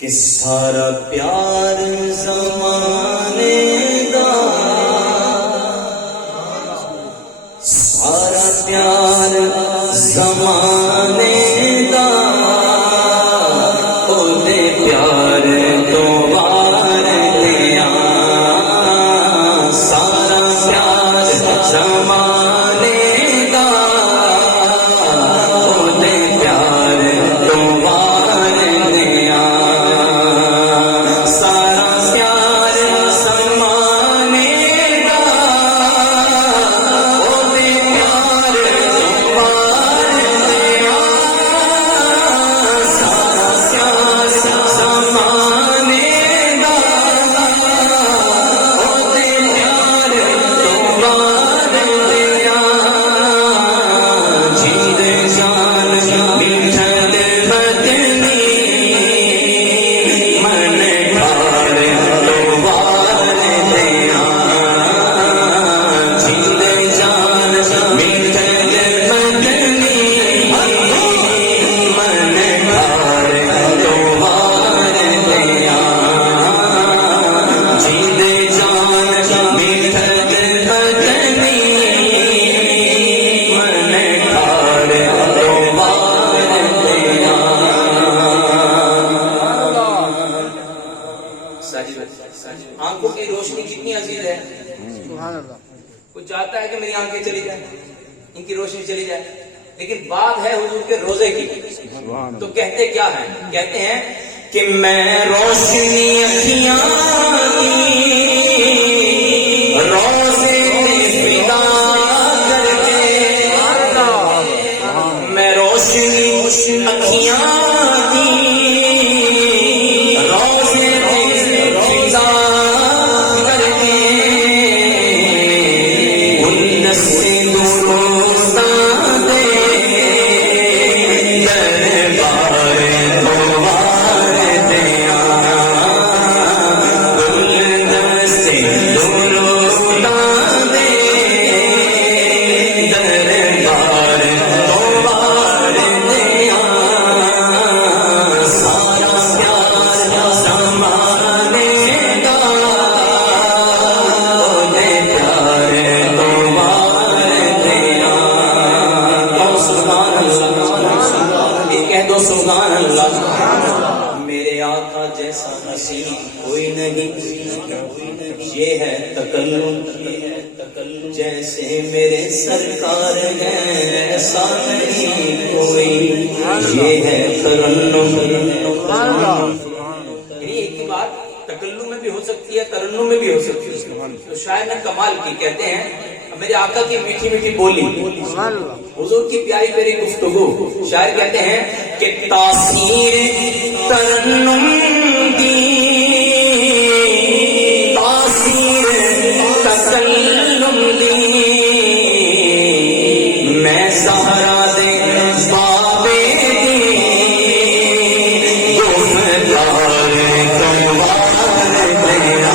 کہ سارا پیار زمانے دا، سارا پیار زمانے دا، او دے پیار تو وار لیا، سارا پیار زمانے دا، او دے پیار تو وار لیا، سارا پیار زمانے دا، او دے پیار تو وار لیا، سارا پیار زمانے دا، او دے پیار تو وار لیا، جیند جان مٹھل بدنی، من کار تو وار لیا، جیند جان مٹھل بدنی، من کار تو وار لیا، جیند جان مٹھل بدنی، من کار تو وار لیا۔ آنکھوں کی روشنی کتنی عزیز ہے، سبحان اللہ۔ کچھ چاہتا ہے کہ میری آنکھیں چلی جائیں، ان کی روشنی چلی جائے، لیکن بات ہے حضور کے روزے کی، تو کہتے کیا ہیں؟ کہتے ہیں کہ میں روشنی اکھیاں کی روزے میں فدا کر کے، میں روشنی اکھیاں کی روزے میں فدا کر کے، ان سے دوستاں دے دربار تو وار دیا، ان سے دوستاں دے دربار تو وار دیا، سارا پیار زمانے دا، او دے پیار تو وار دیا۔ کہو سبحان اللہ، یہ کہہ دو سبحان اللہ۔ میرے آقا جیسا نصیب کوئی نہیں، یہ ہے تکلم جیسے میرے سرکار ہیں، ایسا نہیں کوئی، یہ ہے ترنم۔ یعنی ایک ہی بات تکلم میں بھی ہو سکتی ہے، ترنم میں بھی ہو سکتی ہے۔ تو شاعر نے کمال کی، کہتے ہیں میرے آقا کی میٹھی میٹھی بولی، حضور کی پیاری پیاری گفتگو، شاعر کہتے ہیں کہ تاثیر ترنم دی، تاثیر تکلم دی، میں سہرا دے بابے دی، گفتار تو وار دیا،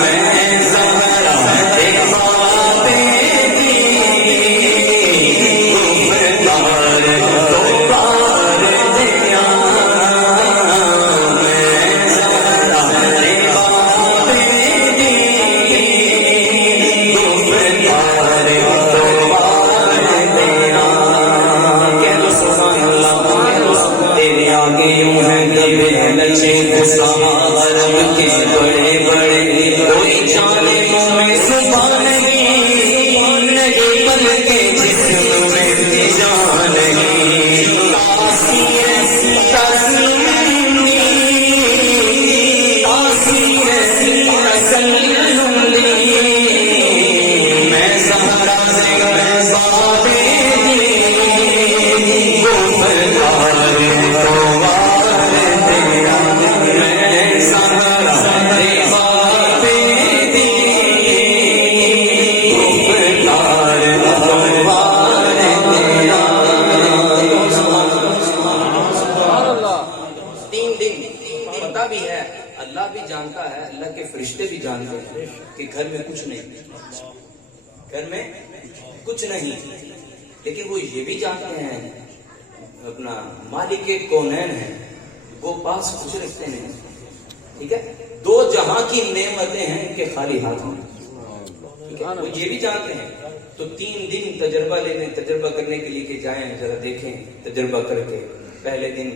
میں سہرا دے بابے دی، گفتار تو وار دیا، میں سہرا دے بابے دی، گفتار تو وار دیا۔ کہہ دو سبحان اللہ، تیرے آگے یوں ہے دبے نچے سہارب کے بڑے بڑے، کوئی جانے منہ میں زبان نہیں، نہیں بن کے جسم میں جان نہیں، تاثیر تسلیم دی، تاثیر تسلیم دی، میں سہرا دے بابے دی، گفتار تو وار دیا، میں سہرا دے بابے دی، گفتار تو وار دیا۔ سبحان اللہ۔ 3 دن پتہ بھی ہے، اللہ بھی جانتا ہے، اللہ کے فرشتے بھی جانتے ہیں کہ گھر میں کچھ نہیں، گھر میں کچھ نہیں، لیکن وہ یہ بھی جانتے ہیں اپنا مالک کونین ہے، وہ پاس کچھ رکھتے نہیں. ٹھیک ہے, 2 جہاں کی نعمتیں ہیں کہ خالی ہاتھ میں. ٹھیک ہے, وہ یہ بھی جانتے ہیں. تو 3 دن تجربہ کرنے کے لیے کہ جائیں ذرا دیکھیں, تجربہ کر کے. پہلے دن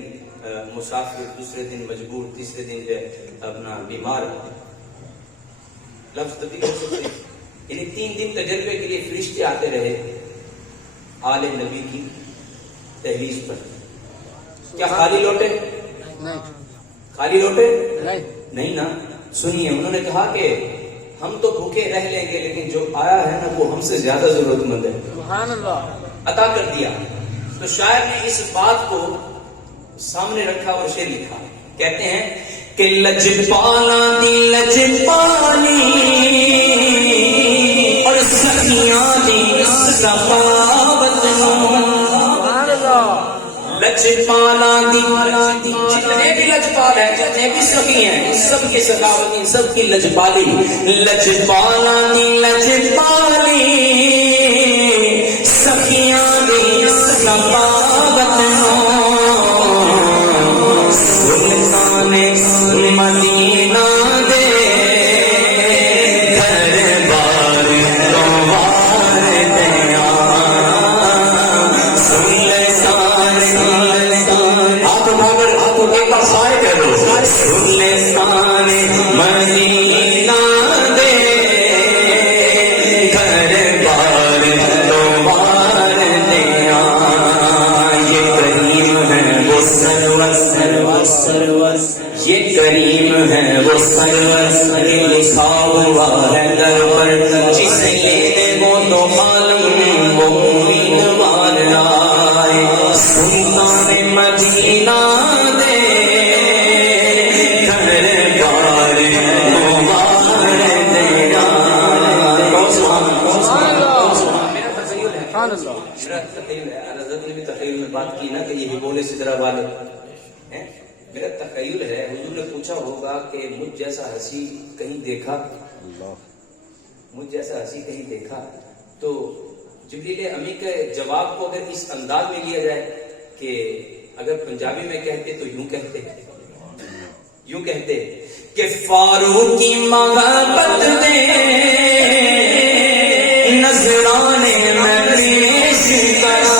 مسافر, دوسرے دن مجبور, تیسرے دن جو ہے اپنا بیمار. لفظ تبدیل ہو سکتے ہیں. یعنی 3 دن تجربے کے لیے فرشتے آتے رہے آل نبی کی دہلیز پر. کیا خالی لوٹے؟ نہیں خالی لوٹے نہیں. نہیں نا. سنیے, انہوں نے کہا کہ ہم تو بھوکے رہ لیں گے لیکن جو آیا ہے نا وہ ہم سے زیادہ ضرورت مند ہے. سبحان اللہ. عطا کر دیا. تو شاعر نے اس بات کو سامنے رکھا اور شعر لکھا. کہتے ہیں کہ لجپالا دی لجپالی اور سخیاں دی سخاوت. سبحان اللہ. لجپالا دی, جتنے بھی لجپال ہیں, جتنے بھی سخی ہیں, سب کی سخاوت, سب کی لجپالی. لجپالا دی لجپالی سخیاں دی سخاوت. سلطان مدینہ دے دربار دوار دیا. سلطان ہاتھ اٹھا کر ہاتھ ایک بار سائے کرو. سلطان مدینہ دے دربار دوار دیا. یہ کریم ہے وہ سرور, یہ کریم ہے وہ سرور, یہ لکھا ہوا ہے در پر, جسے لینے وہ تو عالم وہ امیدوار آئے. سلطان مدینہ دے دربار دوار دیا. میرا تخیل ہے, سبحان اللہ. میرا تخیل ہے. حضرت نے بھی تخیل میں بات کی نا کہ یہ بولے سدرا والے. میرا تخیل ہے, حضور نے پوچھا ہوگا کہ مجھ جیسا ہنسی کہیں دیکھا, مجھ جیسا ہنسی کہیں دیکھا. تو جبریل امی کے جواب کو اگر اس انداز میں لیا جائے کہ اگر پنجابی میں کہتے تو یوں کہتے کہ فاروقی محبت دے نذرانے میں پیش کرا.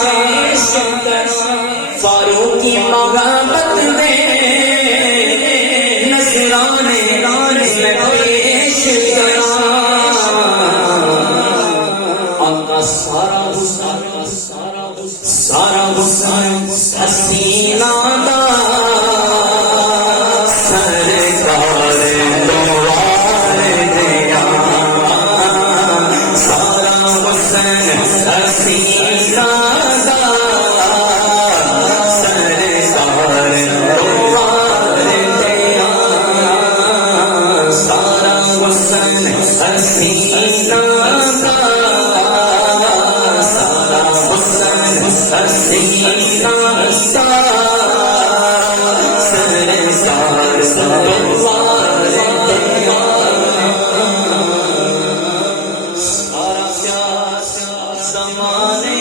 فاروقی محبت دے نذرانے میں پیش کرا. آقا سارا حسینہ دا سرکار دوار دیا. سارا حسین حسینہ دا سرکار دوار دیا. سارا حسین حسینہ زمانے